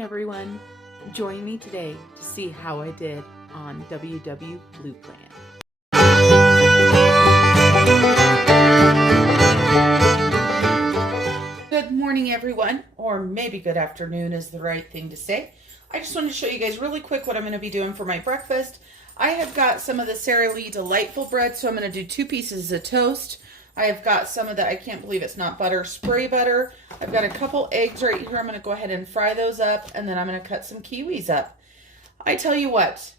Hi everyone! Join me today to see how I did on WW Blue Plan. Good morning everyone, or maybe good afternoon is the right thing to say. I just wanted to show you guys really quick what I'm going to be doing for my breakfast. I have got some of the Sara Lee Delightful bread, so I'm going to do 2 pieces of toast. I have got some of the, I can't believe it's not butter, spray butter. I've got a couple eggs right here. I'm going to go ahead and fry those up, and then I'm going to cut some kiwis up. I tell you what,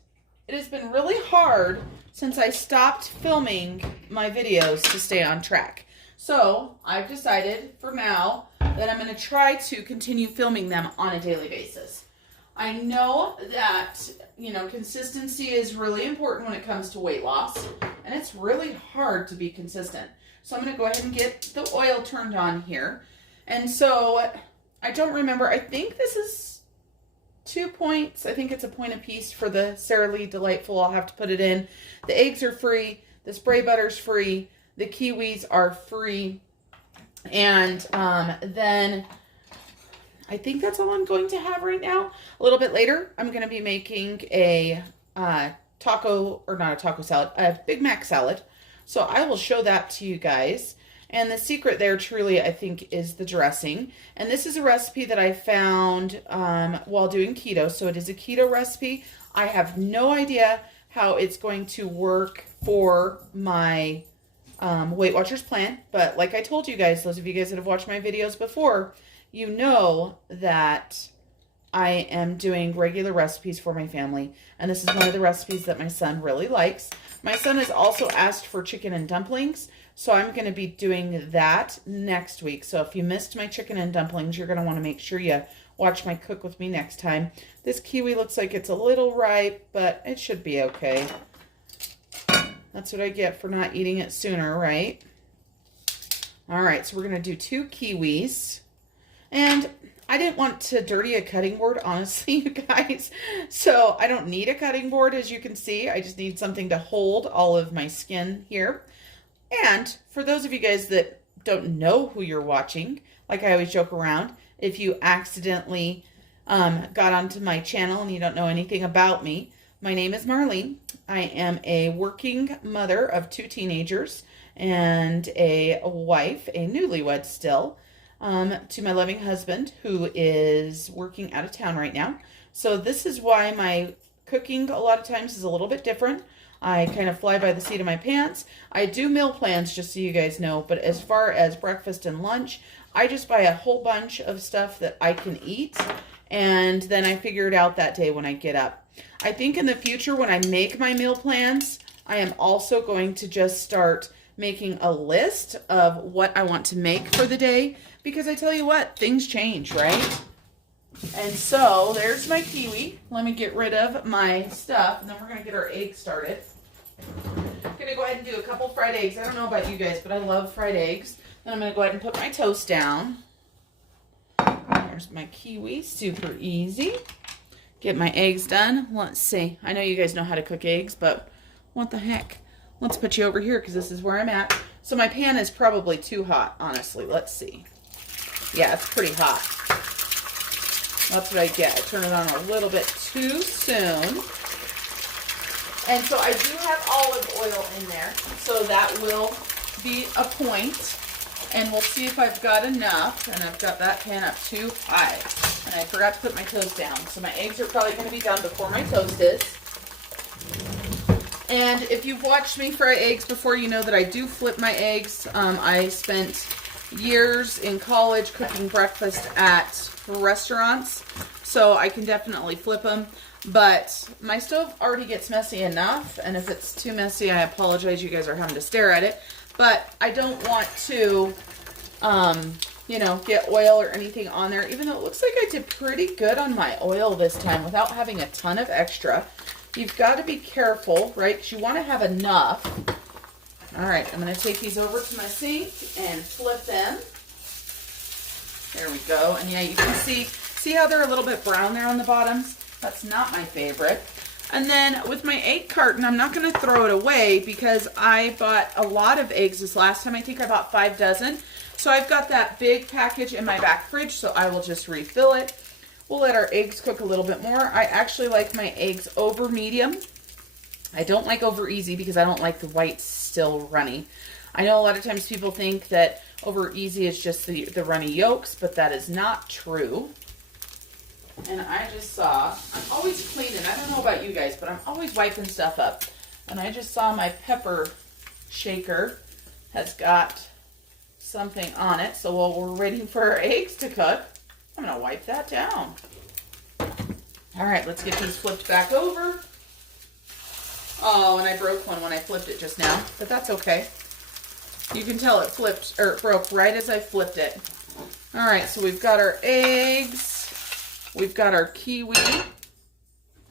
it has been really hard since I stopped filming my videos to stay on track. So I've decided for now that I'm going to try to continue filming them on a daily basis. I know that, consistency is really important when it comes to weight loss, and it's really hard to be consistent. So I'm going to go ahead and get the oil turned on here. And so I don't remember, I think this is 2 points. I think it's a point apiece for the Sara Lee Delightful. I'll have to put it in. The eggs are free. The spray butter's free. The kiwis are free. And then I think that's all I'm going to have right now. A little bit later, I'm going to be making a a Big Mac salad. So I will show that to you guys. And the secret there truly, I think, is the dressing. And this is a recipe that I found while doing keto. So it is a keto recipe. I have no idea how it's going to work for my Weight Watchers plan. But like I told you guys, those of you guys that have watched my videos before, you know that I am doing regular recipes for my family. And this is one of the recipes that my son really likes. My son has also asked for chicken and dumplings, so I'm going to be doing that next week. So if you missed my chicken and dumplings, you're going to want to make sure you watch my Cook With Me next time. This kiwi looks like it's a little ripe, but it should be okay. That's what I get for not eating it sooner, right? All right, so we're going to do 2 kiwis. And I didn't want to dirty a cutting board, honestly, you guys. So I don't need a cutting board, as you can see. I just need something to hold all of my skin here. And for those of you guys that don't know who you're watching, like I always joke around, if you accidentally got onto my channel and you don't know anything about me, my name is Marlene. I am a working mother of 2 teenagers and a wife, a newlywed still. To my loving husband, who is working out of town right now. So this is why my cooking a lot of times is a little bit different. I kind of fly by the seat of my pants. I do meal plans, just so you guys know, but as far as breakfast and lunch, I just buy a whole bunch of stuff that I can eat, and then I figure it out that day when I get up. I think in the future when I make my meal plans, I am also going to just start making a list of what I want to make for the day, because I tell you what, things change, right? And so there's my kiwi. Let me get rid of my stuff, and then we're going to get our eggs started. I'm going to go ahead and do a couple fried eggs. I don't know about you guys, but I love fried eggs. Then I'm going to go ahead and put my toast down. There's my kiwi, super easy. Get my eggs done. Let's see. I know you guys know how to cook eggs, but what the heck? Let's put you over here because this is where I'm at. So my pan is probably too hot, honestly. Let's see. Yeah, it's pretty hot. That's what I get. I turn it on a little bit too soon. And so I do have olive oil in there, so that will be a point. And we'll see if I've got enough. And I've got that pan up too high. And I forgot to put my toast down. So my eggs are probably going to be done before my toast is. And if you've watched me fry eggs before, you know that I do flip my eggs. I spent years in college cooking breakfast at restaurants, so I can definitely flip them. But my stove already gets messy enough, and if it's too messy, I apologize. You guys are having to stare at it. But I don't want to, get oil or anything on there, even though it looks like I did pretty good on my oil this time without having a ton of extra. You've got to be careful, right? Because you want to have enough. All right, I'm going to take these over to my sink and flip them. There we go. And yeah, you can see how they're a little bit brown there on the bottoms? That's not my favorite. And then with my egg carton, I'm not going to throw it away because I bought a lot of eggs this last time. I think I bought 5 dozen. So I've got that big package in my back fridge, so I will just refill it. We'll let our eggs cook a little bit more. I actually like my eggs over medium. I don't like over easy because I don't like the whites still runny. I know a lot of times people think that over easy is just the runny yolks, but that is not true. And I just saw, I'm always cleaning. I don't know about you guys, but I'm always wiping stuff up. And I just saw my pepper shaker has got something on it. So while we're waiting for our eggs to cook, I'm going to wipe that down. All right, let's get these flipped back over. Oh, and I broke one when I flipped it just now, but that's okay. You can tell it flipped, or it broke right as I flipped it. All right, so we've got our eggs. We've got our kiwi.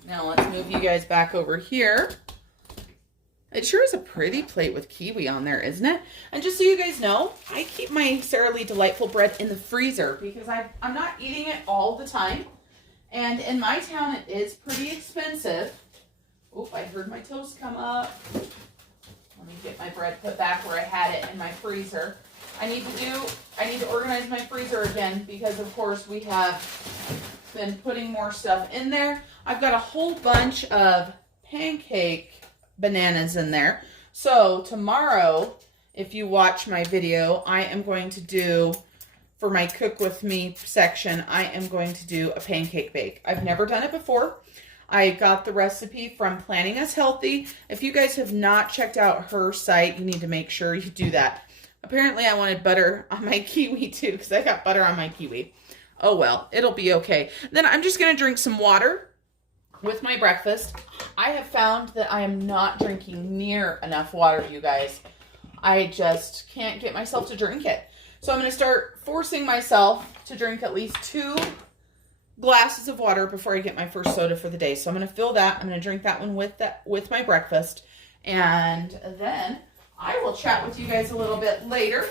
Now let's move you guys back over here. It sure is a pretty plate with kiwi on there, isn't it? And just so you guys know, I keep my Sara Lee Delightful bread in the freezer because I'm not eating it all the time. And in my town, it is pretty expensive. Oh, I heard my toes come up. Let me get my bread put back where I had it in my freezer. I need to organize my freezer again because, of course, we have been putting more stuff in there. I've got a whole bunch of pancake bananas in there. So tomorrow, if you watch my video, I am going to do, for my cook with me section, I am going to do a pancake bake. I've never done it before. I got the recipe from Planning Us Healthy. If you guys have not checked out her site, you need to make sure you do that. Apparently I wanted butter on my kiwi too, because I got butter on my kiwi. Oh well, it'll be okay. Then I'm just going to drink some water with my breakfast. I have found that I am not drinking near enough water, you guys. I just can't get myself to drink it. So I'm going to start forcing myself to drink at least 2 glasses of water before I get my first soda for the day. So I'm going to fill that. I'm going to drink that one with my breakfast. And then I will chat with you guys a little bit later.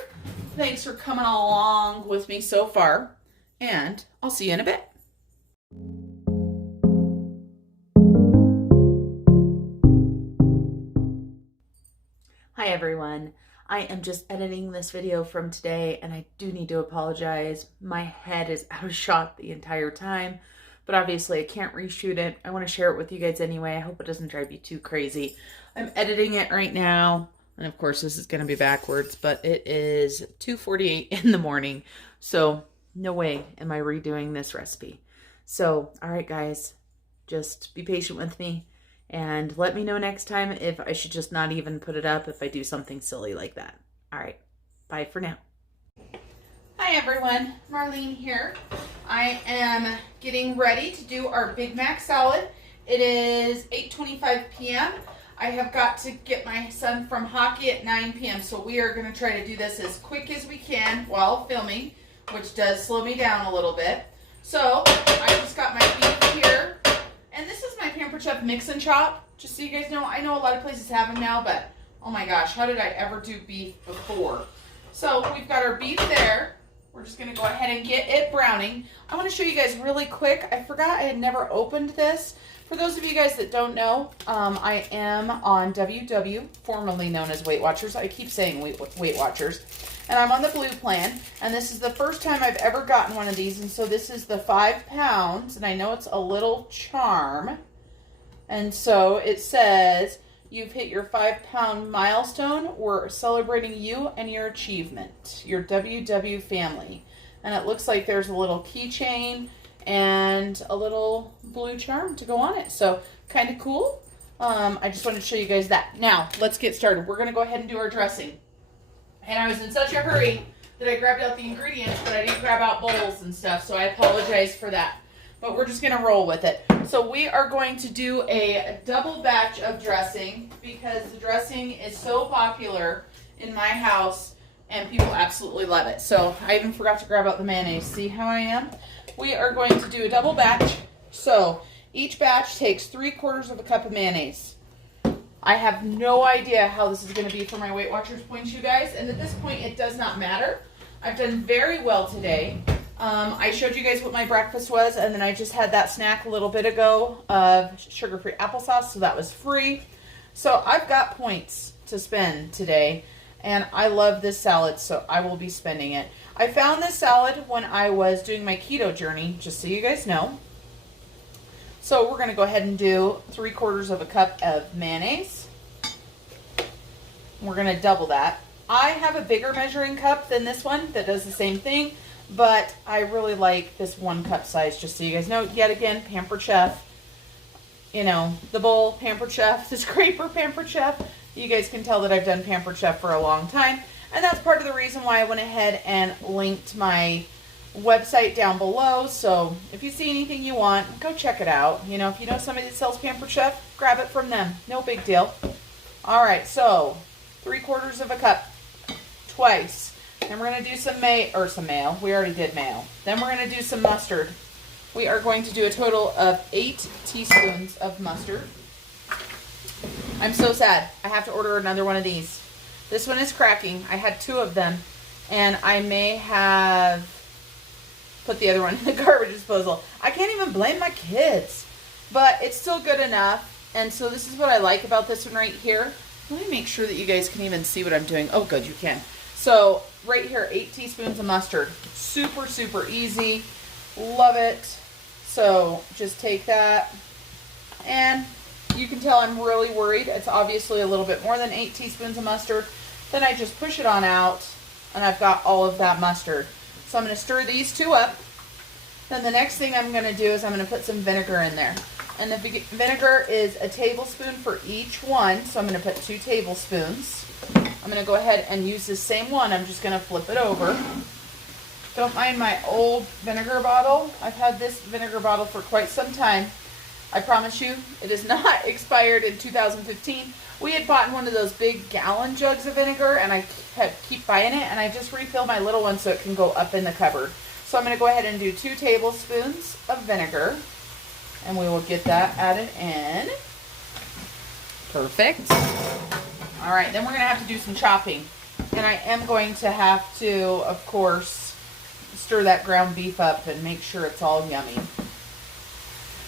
Thanks for coming along with me so far. And I'll see you in a bit. Hi everyone. I am just editing this video from today and I do need to apologize. My head is out of shot the entire time, but obviously I can't reshoot it. I want to share it with you guys anyway. I hope it doesn't drive you too crazy. I'm editing it right now, and of course this is going to be backwards, but it is 2:48 in the morning, so no way am I redoing this recipe. So, all right guys, just be patient with me. And let me know next time if I should just not even put it up if I do something silly like that. All right, bye for now. Hi everyone, Marlene here. I am getting ready to do our Big Mac salad. It is 8:25 p.m. I have got to get my son from hockey at 9 p.m. So we are going to try to do this as quick as we can while filming, which does slow me down a little bit. So I just got my beef here. And this is my Pampered Chef Mix and Chop. Just so you guys know, I know a lot of places have them now, but oh my gosh, how did I ever do beef before? So we've got our beef there. We're just going to go ahead and get it browning. I want to show you guys really quick. I forgot I had never opened this. For those of you guys that don't know, I am on WW, formerly known as Weight Watchers. I keep saying Weight Watchers. And I'm on the blue plan, and this is the first time I've ever gotten one of these, and so this is the 5 pounds, and I know it's a little charm, and so it says, you've hit your 5-pound milestone. We're celebrating you and your achievement, your WW family. And it looks like there's a little keychain and a little blue charm to go on it, so kind of cool. I just wanted to show you guys that. Now, let's get started. We're going to go ahead and do our dressing. And I was in such a hurry that I grabbed out the ingredients, but I didn't grab out bowls and stuff, so I apologize for that. But we're just going to roll with it. So we are going to do a double batch of dressing because the dressing is so popular in my house and people absolutely love it. So I even forgot to grab out the mayonnaise. See how I am? We are going to do a double batch. So each batch takes 3/4 cup of mayonnaise. I have no idea how this is going to be for my Weight Watchers points, you guys, and at this point it does not matter. I've done very well today. I showed you guys what my breakfast was, and then I just had that snack a little bit ago of sugar-free applesauce, so that was free. So I've got points to spend today, and I love this salad, so I will be spending it. I found this salad when I was doing my keto journey, just so you guys know. So we're going to go ahead and do 3/4 of a cup of mayonnaise. We're going to double that. I have a bigger measuring cup than this one that does the same thing, but I really like this 1 cup size, just so you guys know. Yet again, Pampered Chef. You know, the bowl, Pampered Chef, the scraper, Pampered Chef. You guys can tell that I've done Pampered Chef for a long time. And that's part of the reason why I went ahead and linked my website down below. So if you see anything you want, go check it out. You know, if you know somebody that sells Pampered Chef, grab it from them. No big deal. All right, so 3/4 of a cup twice. Then we're going to do some mayo. We already did mayo. Then we're going to do some mustard. We are going to do a total of 8 teaspoons of mustard. I'm so sad. I have to order another one of these. This one is cracking. I had 2 of them, and I may have put the other one in the garbage disposal. I can't even blame my kids, but it's still good enough. And so this is what I like about this one right here. Let me make sure that you guys can even see what I'm doing. Oh, good, you can. So right here, 8 teaspoons of mustard. Super, super easy. Love it. So just take that, and you can tell I'm really worried. It's obviously a little bit more than 8 teaspoons of mustard. Then I just push it on out, and I've got all of that mustard. So I'm going to stir these 2 up. Then the next thing I'm going to do is I'm going to put some vinegar in there. And the vinegar is a tablespoon for each one. So I'm going to put 2 tablespoons. I'm going to go ahead and use this same one. I'm just going to flip it over. Don't mind my old vinegar bottle. I've had this vinegar bottle for quite some time. I promise you, it is not expired in 2015. We had bought one of those big gallon jugs of vinegar, and I keep buying it, and I just refill my little one so it can go up in the cupboard. So I'm going to go ahead and do 2 tablespoons of vinegar, and we will get that added in. Perfect. All right, then we're going to have to do some chopping. And I am going to have to, of course, stir that ground beef up and make sure it's all yummy.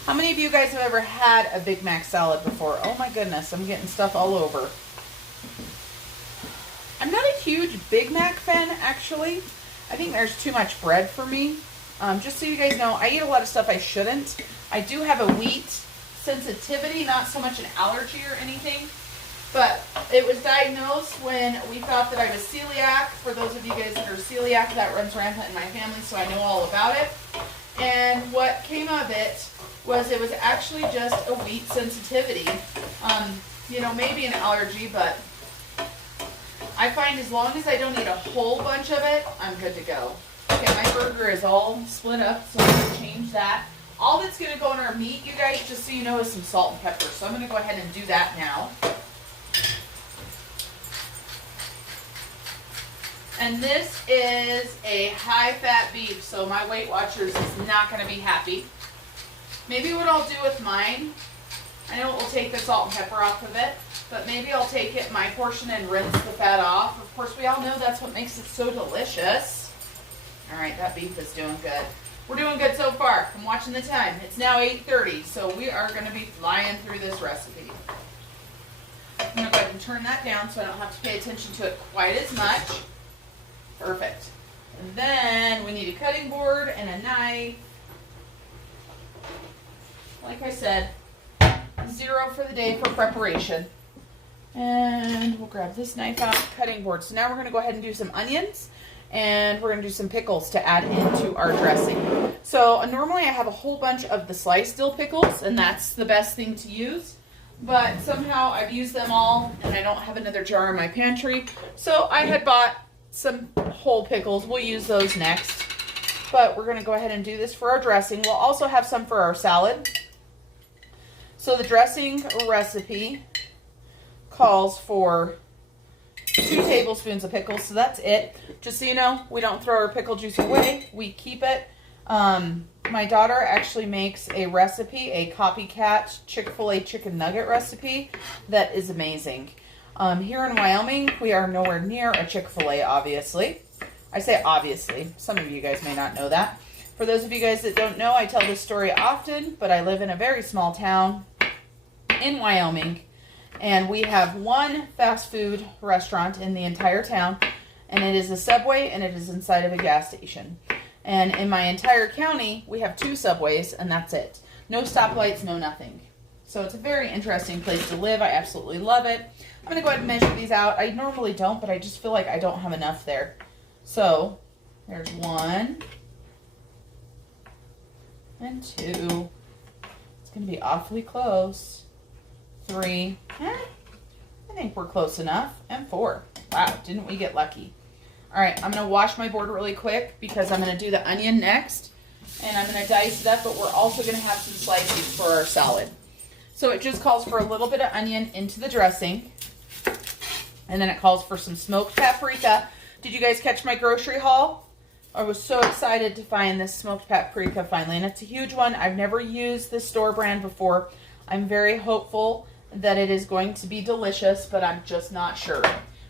How many of you guys have ever had a Big Mac salad before? Oh my goodness, I'm getting stuff all over. I'm not a huge Big Mac fan, actually. I think there's too much bread for me. Just so you guys know, I eat a lot of stuff I shouldn't. I do have a wheat sensitivity, not so much an allergy or anything. But it was diagnosed when we thought that I was celiac. For those of you guys that are celiac, that runs rampant in my family, so I know all about it. And what came of it was actually just a wheat sensitivity. You know, maybe an allergy, but I find as long as I don't eat a whole bunch of it, I'm good to go. Okay, my burger is all split up, so I'm going to change that. All that's going to go in our meat, you guys, just so you know, is some salt and pepper. So I'm going to go ahead and do that now. And this is a high-fat beef, so my Weight Watchers is not going to be happy. Maybe what I'll do with mine, I know it will take the salt and pepper off of it, but maybe I'll take it, my portion, and rinse the fat off. Of course, we all know that's what makes it so delicious. All right, that beef is doing good. We're doing good so far. I'm watching the time. It's now 8:30, so we are going to be flying through this recipe. I'm going to go ahead and turn that down so I don't have to pay attention to it quite as much. Perfect. And then we need a cutting board and a knife. Like I said, 0 for the day for preparation. And we'll grab this knife out, cutting board. So now we're going to go ahead and do some onions, and we're going to do some pickles to add into our dressing. So normally I have a whole bunch of the sliced dill pickles, and that's the best thing to use. But somehow I've used them all, and I don't have another jar in my pantry. So I had bought some whole pickles. We'll use those next. But we're going to go ahead and do this for our dressing. We'll also have some for our salad. So the dressing recipe calls for 2 tablespoons of pickles. So that's it. Just so you know, we don't throw our pickle juice away. We keep it. My daughter actually makes a recipe, a copycat Chick-fil-A chicken nugget recipe that is amazing. Here in Wyoming, we are nowhere near a Chick-fil-A, obviously. I say obviously. Some of you guys may not know that. For those of you guys that don't know, I tell this story often, but I live in a very small town in Wyoming, and we have one fast food restaurant in the entire town, And it is a Subway, and it is inside of a gas station. And in my entire county, we have 2 Subways, and that's it. No stoplights, no nothing. So it's a very interesting place to live. I absolutely love it. I'm going to go ahead and measure these out. I normally don't, but I just feel like I don't have enough there. So there's 1 and 2. It's going to be awfully close. 3. I think we're close enough. And 4. Wow, didn't we get lucky? All right, I'm going to wash my board really quick because I'm going to do the onion next. And I'm going to dice it up, but we're also going to have some slices for our salad. So it just calls for a little bit of onion into the dressing. And then it calls for some smoked paprika. Did you guys catch my grocery haul? I was so excited to find this smoked paprika finally. And it's a huge one. I've never used this store brand before. I'm very hopeful that it is going to be delicious, but I'm just not sure.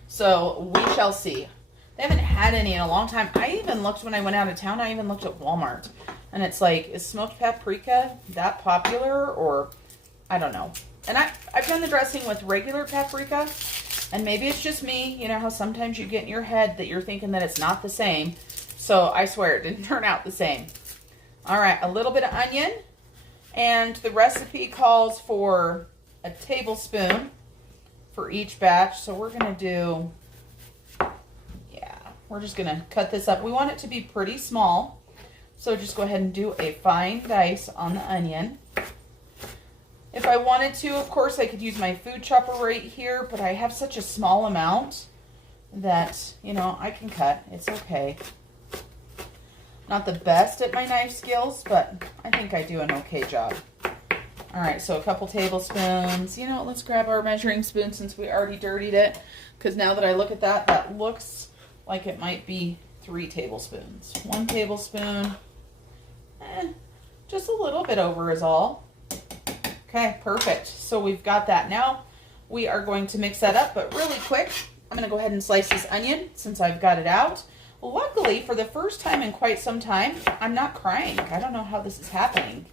So we shall see. They haven't had any in a long time. I even looked when I went out of town. I even looked at Walmart. And it's like, is smoked paprika that popular? Or, I don't know. And I've done the dressing with regular paprika. And maybe it's just me. You know how sometimes you get in your head that you're thinking that it's not the same. So I swear it didn't turn out the same. All right, a little bit of onion. And the recipe calls for a tablespoon for each batch. So we're going to do... We're just going to cut this up. We want it to be pretty small. So just go ahead and do a fine dice on the onion. If I wanted to, of course, I could use my food chopper right here, but I have such a small amount that, you know, I can cut. It's okay. Not the best at my knife skills, but I think I do an okay job. All right, so a couple tablespoons. You know, let's grab our measuring spoon since we already dirtied it, because now that I look at that, that looks like it might be 3 tablespoons. 1 tablespoon, and just a little bit over is all. Okay, perfect. So we've got that. Now we are going to mix that up, but really quick, I'm going to go ahead and slice this onion since I've got it out. Luckily, for the first time in quite some time, I'm not crying. I don't know how this is happening.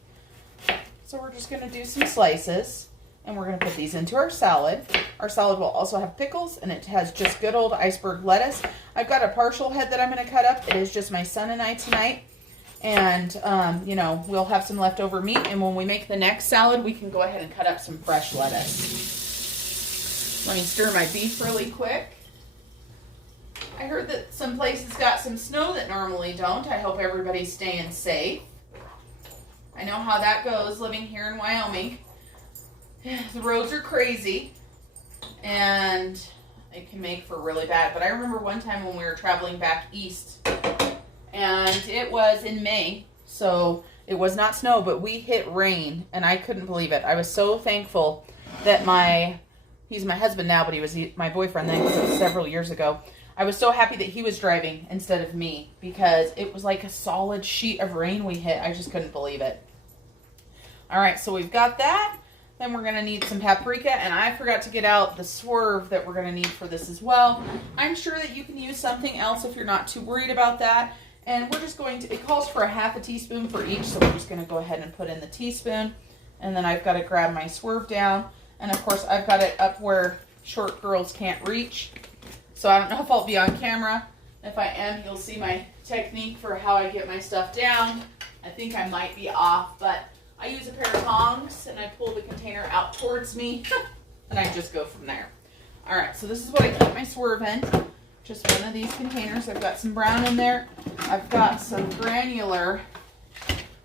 So we're just going to do some slices, and we're going to put these into our salad. Our salad will also have pickles, and it has just good old iceberg lettuce. I've got a partial head that I'm going to cut up. It is just my son and I tonight. And, you know, we'll have some leftover meat, and when we make the next salad, we can go ahead and cut up some fresh lettuce. Let me stir my beef really quick. I heard that some places got some snow that normally don't. I hope everybody's staying safe. I know how that goes living here in Wyoming. The roads are crazy, and it can make for really bad. But I remember one time when we were traveling back east, and it was in May, so it was not snow, but we hit rain, and I couldn't believe it. I was so thankful that he's my husband now, but he was my boyfriend then, because it was several years ago. I was so happy that he was driving instead of me, because it was like a solid sheet of rain we hit. I just couldn't believe it. All right, so we've got that. Then we're going to need some paprika, and I forgot to get out the swerve that we're going to need for this as well. I'm sure that you can use something else if you're not too worried about that. And we're just going to, it calls for a ½ teaspoon for each, so we're just going to go ahead and put in the teaspoon. And then I've got to grab my swerve down. And of course, I've got it up where short girls can't reach. So I don't know if I'll be on camera. If I am, you'll see my technique for how I get my stuff down. I think I might be off, but I use a pair of tongs, and I pull the container out towards me, and I just go from there. All right, so this is what I keep my swerve in. Just one of these containers. I've got some brown in there. I've got some granular,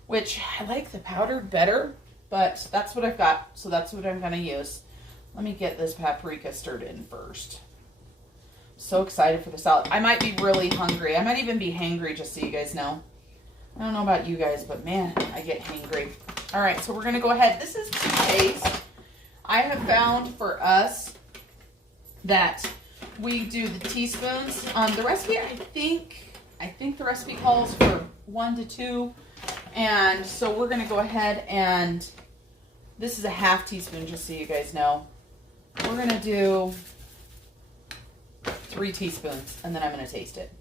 which I like the powdered better, but that's what I've got, so that's what I'm going to use. Let me get this paprika stirred in first. So excited for the salad. I might be really hungry. I might even be hangry, just so you guys know. I don't know about you guys, but man, I get hangry. All right, so we're going to go ahead. This is toothpaste. I have found for us that we do the teaspoons. The recipe, I think the recipe calls for 1 to 2. And so we're going to go ahead and, this is a ½ teaspoon, just so you guys know. We're going to do 3 teaspoons, and then I'm going to taste it.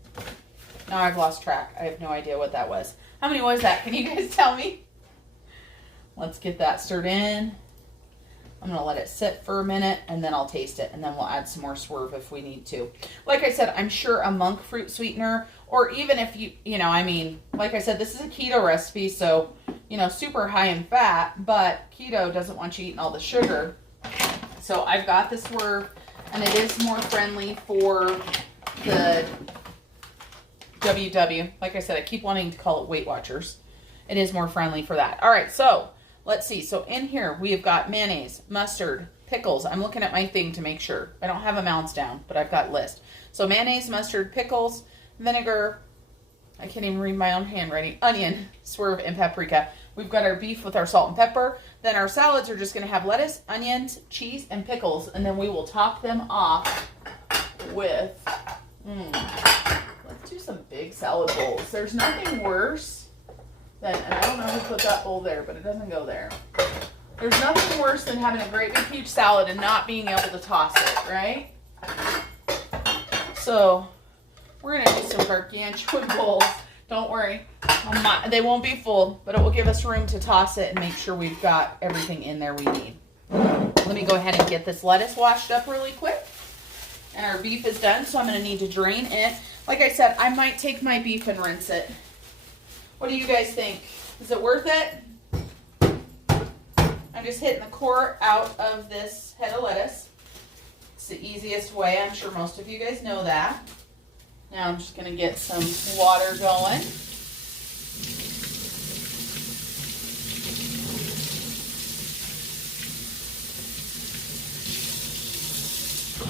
Now I've lost track. I have no idea what that was. How many was that? Can you guys tell me? Let's get that stirred in. I'm going to let it sit for a minute, and then I'll taste it, and then we'll add some more Swerve if we need to. Like I said, I'm sure a monk fruit sweetener, or even if I mean, like I said, this is a keto recipe, so, super high in fat, but keto doesn't want you eating all the sugar. So I've got the Swerve, and it is more friendly for the WW. Like I said, I keep wanting to call it Weight Watchers. It is more friendly for that. All right, so let's see. So in here, we have got mayonnaise, mustard, pickles. I'm looking at my thing to make sure. I don't have amounts down, but I've got list. So mayonnaise, mustard, pickles, vinegar. I can't even read my own handwriting. Onion, Swerve, and paprika. We've got our beef with our salt and pepper. Then our salads are just going to have lettuce, onions, cheese, and pickles. And then we will top them off with, let's do some big salad bowls. There's nothing worse than, and I don't know who put that bowl there, but it doesn't go there. There's nothing worse than having a great big huge salad and not being able to toss it, right? So we're going to do some gargantuan bowls. Don't worry. They won't be full, but it will give us room to toss it and make sure we've got everything in there we need. Let me go ahead and get this lettuce washed up really quick. And our beef is done, so I'm going to need to drain it. Like I said, I might take my beef and rinse it. What do you guys think? Is it worth it? I'm just hitting the core out of this head of lettuce. It's the easiest way. I'm sure most of you guys know that. Now I'm just going to get some water going.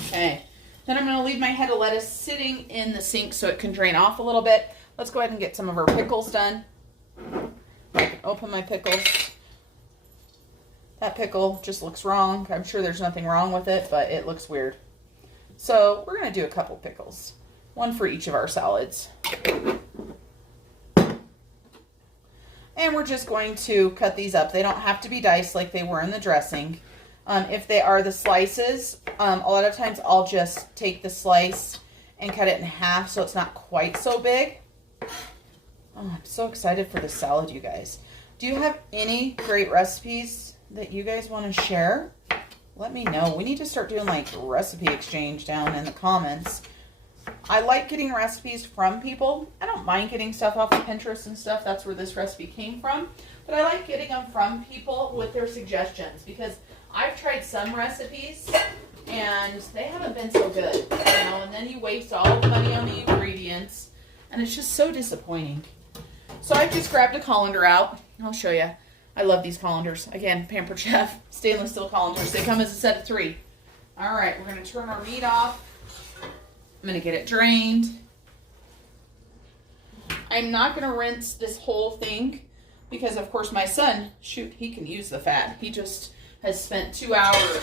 Okay. Then I'm going to leave my head of lettuce sitting in the sink so it can drain off a little bit. Let's go ahead and get some of our pickles done. I can open my pickles. That pickle just looks wrong. I'm sure there's nothing wrong with it, but it looks weird. So we're going to do a couple pickles. One for each of our salads. And we're just going to cut these up. They don't have to be diced like they were in the dressing. If they are the slices, a lot of times I'll just take the slice and cut it in half so it's not quite so big. Oh, I'm so excited for this salad, you guys. Do you have any great recipes that you guys want to share? Let me know. We need to start doing like recipe exchange down in the comments. I like getting recipes from people. I don't mind getting stuff off of Pinterest and stuff. That's where this recipe came from. But I like getting them from people with their suggestions because I've tried some recipes and they haven't been so good, and then you waste all the money on the ingredients and it's just so disappointing. So I've just grabbed a colander out. I'll show you. I love these colanders. Again, Pampered Chef, stainless steel colanders. They come as a set of 3. All right, we're going to turn our meat off. I'm going to get it drained. I'm not going to rinse this whole thing because, of course, my son, shoot, he can use the fat. He just has spent 2 hours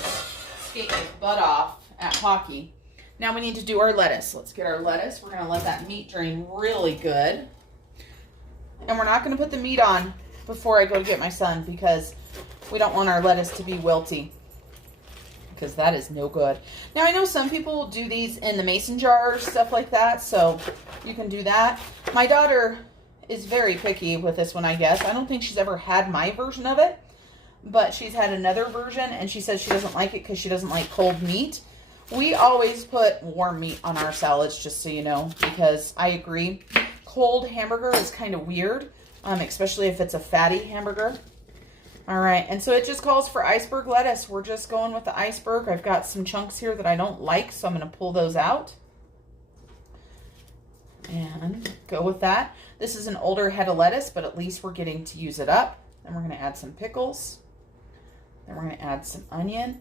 skating his butt off at hockey. Now we need to do our lettuce. Let's get our lettuce. We're going to let that meat drain really good. And we're not going to put the meat on before I go to get my son because we don't want our lettuce to be wilty. Because that is no good. Now, I know some people do these in the mason jars, stuff like that, so you can do that. My daughter is very picky with this one, I guess. I don't think she's ever had my version of it, but she's had another version, and she says she doesn't like it because she doesn't like cold meat. We always put warm meat on our salads, just so you know, because I agree. Cold hamburger is kind of weird, especially if it's a fatty hamburger. All right, and so it just calls for iceberg lettuce. We're just going with the iceberg. I've got some chunks here that I don't like, so I'm going to pull those out and go with that. This is an older head of lettuce, but at least we're getting to use it up. Then we're going to add some pickles. Then we're going to add some onion.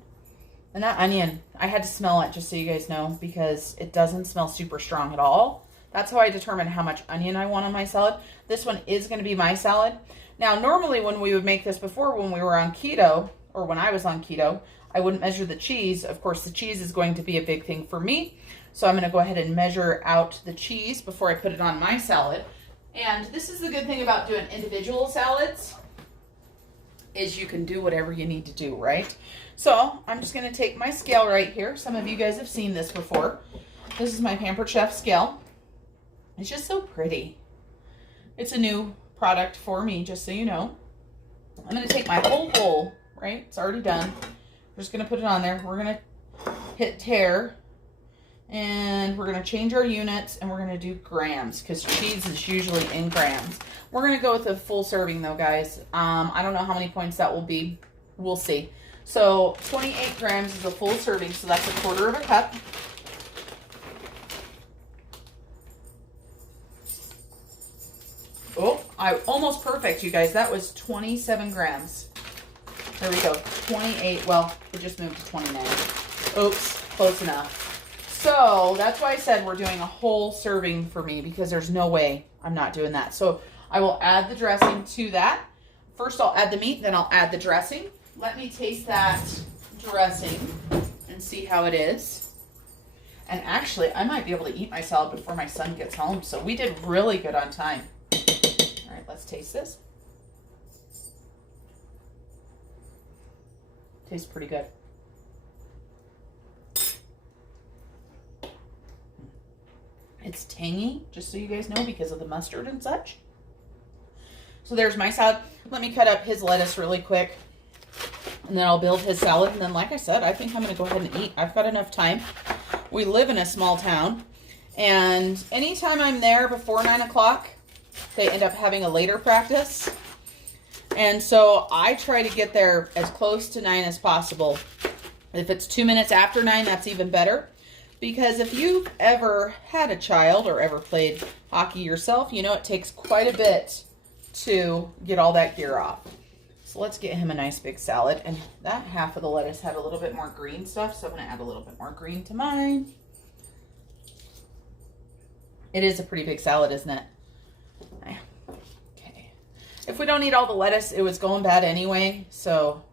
And that onion, I had to smell it just so you guys know because it doesn't smell super strong at all. That's how I determine how much onion I want on my salad. This one is going to be my salad. Now, normally when we would make this before, when we were on keto, or when I was on keto, I wouldn't measure the cheese. Of course, the cheese is going to be a big thing for me. So I'm going to go ahead and measure out the cheese before I put it on my salad. And this is the good thing about doing individual salads, is you can do whatever you need to do, right? So I'm just going to take my scale right here. Some of you guys have seen this before. This is my Pampered Chef scale. It's just so pretty. It's a new product for me, just so you know. I'm going to take my whole bowl, right? It's already done. I'm We're just going to put it on there. We're going to hit tare. And we're going to change our units, and we're going to do grams because cheese is usually in grams. We're going to go with a full serving, though, guys. I don't know how many points that will be. We'll see. So 28 grams is a full serving, so that's a quarter of a cup. Oh, almost perfect, you guys. That was 27 grams. There we go. 28. Well, it just moved to 29. Oops, close enough. So that's why I said we're doing a whole serving for me, because there's no way I'm not doing that. So I will add the dressing to that. First I'll add the meat, then I'll add the dressing. Let me taste that dressing and see how it is. And actually, I might be able to eat my salad before my son gets home. So we did really good on time. All right, let's taste this. Tastes pretty good. It's tangy, just so you guys know, because of the mustard and such. So there's my salad. Let me cut up his lettuce really quick, and then I'll build his salad. And then, like I said, I think I'm going to go ahead and eat. I've got enough time. We live in a small town, and anytime I'm there before 9 o'clock, they end up having a later practice. And so I try to get there as close to 9 as possible. If it's 2 minutes after 9, that's even better. Because if you've ever had a child or ever played hockey yourself, you know it takes quite a bit to get all that gear off. So let's get him a nice big salad. And that half of the lettuce had a little bit more green stuff, so I'm going to add a little bit more green to mine. It is a pretty big salad, isn't it? Okay. If we don't eat all the lettuce, it was going bad anyway, so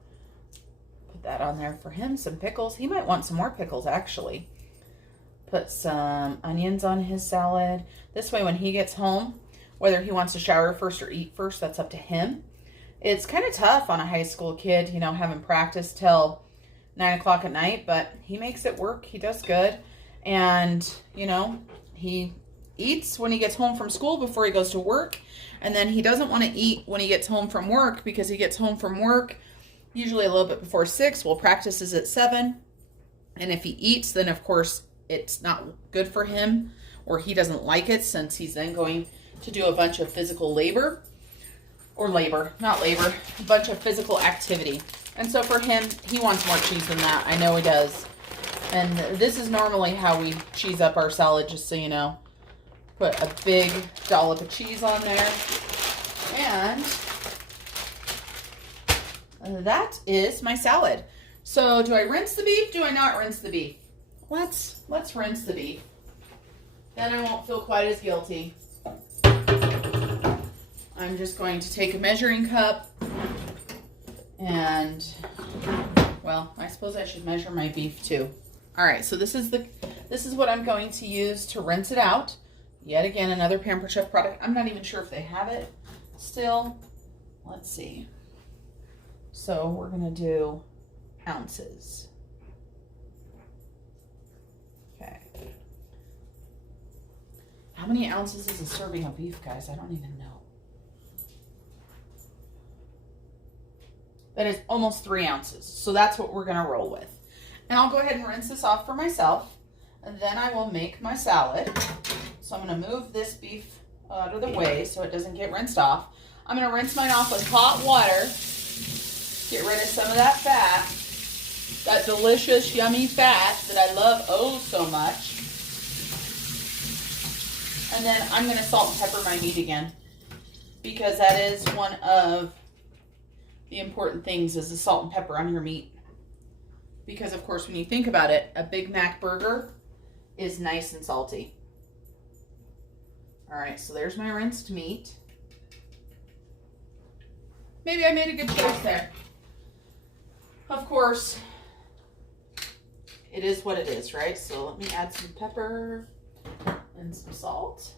put that on there for him. Some pickles. He might want some more pickles, actually. Put some onions on his salad. This way, when he gets home, whether he wants to shower first or eat first, that's up to him. It's kind of tough on a high school kid, you know, having practice till 9 o'clock at night, but he makes it work. He does good. And, you know, he eats when he gets home from school before he goes to work. And then he doesn't want to eat when he gets home from work, because he gets home from work usually a little bit before 6. Well, practice is at 7. And if he eats, then, of course, it's not good for him, or he doesn't like it, since he's then going to do a bunch of physical labor, or not labor, a bunch of physical activity. And so for him, he wants more cheese than that. I know he does. And this is normally how we cheese up our salad, just so you know. Put a big dollop of cheese on there. And that is my salad. So do I rinse the beef? Do I not rinse the beef? Let's rinse the beef. Then I won't feel quite as guilty. I'm just going to take a measuring cup and, well, I suppose I should measure my beef too. All right, so this is what I'm going to use to rinse it out. Yet again, another Pampered Chef product. I'm not even sure if they have it still. Let's see. So we're gonna do ounces. Okay. How many ounces is a serving of beef, guys? I don't even know. That is almost 3 ounces. So that's what we're gonna roll with. And I'll go ahead and rinse this off for myself. And then I will make my salad. So I'm gonna move this beef out of the way so it doesn't get rinsed off. I'm gonna rinse mine off with hot water. Get rid of some of that fat. That delicious, yummy fat that I love oh so much. And then I'm gonna salt and pepper my meat again, because that is one of the important things, is the salt and pepper on your meat. Because of course, when you think about it, a Big Mac burger is nice and salty. All right, so there's my rinsed meat. Maybe I made a good choice there. Of course, it is what it is, right? So let me add some pepper and some salt.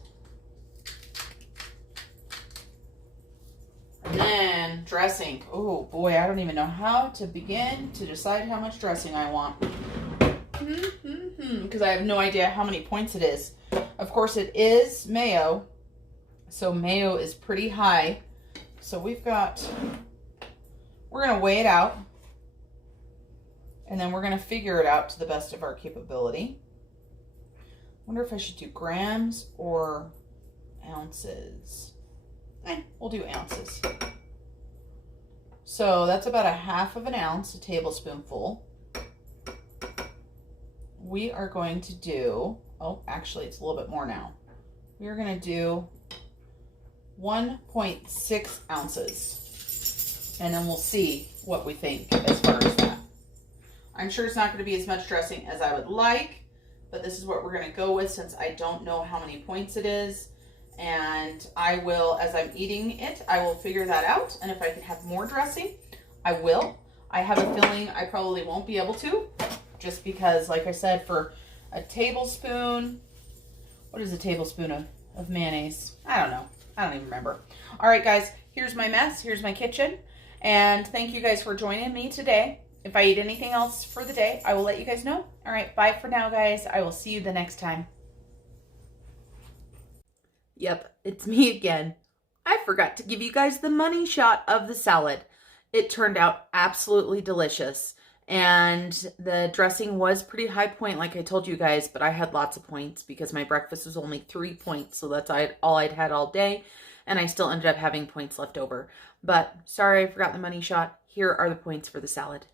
And then dressing. Oh boy, I don't even know how to begin to decide how much dressing I want. Because I have no idea how many points it is. Of course, it is mayo. So mayo is pretty high. So we're going to weigh it out. And then we're going to figure it out to the best of our capability. I wonder if I should do grams or ounces. We'll do ounces. So that's about a half of an ounce, a tablespoonful. We are going to do, oh, actually it's a little bit more now. We are going to do 1.6 ounces. And then we'll see what we think as far as that. I'm sure it's not going to be as much dressing as I would like, but this is what we're going to go with since I don't know how many points it is. And I will, as I'm eating it, I will figure that out. And if I can have more dressing, I will. I have a feeling I probably won't be able to, just because, like I said, for a tablespoon, what is a tablespoon of mayonnaise? I don't know. I don't even remember. All right, guys, here's my mess. Here's my kitchen. And thank you guys for joining me today. If I eat anything else for the day, I will let you guys know. All right, bye for now, guys. I will see you the next time. Yep, it's me again. I forgot to give you guys the money shot of the salad. It turned out absolutely delicious. And the dressing was pretty high point, like I told you guys, but I had lots of points because my breakfast was only 3 points. So that's all I'd had all day. And I still ended up having points left over. But sorry, I forgot the money shot. Here are the points for the salad.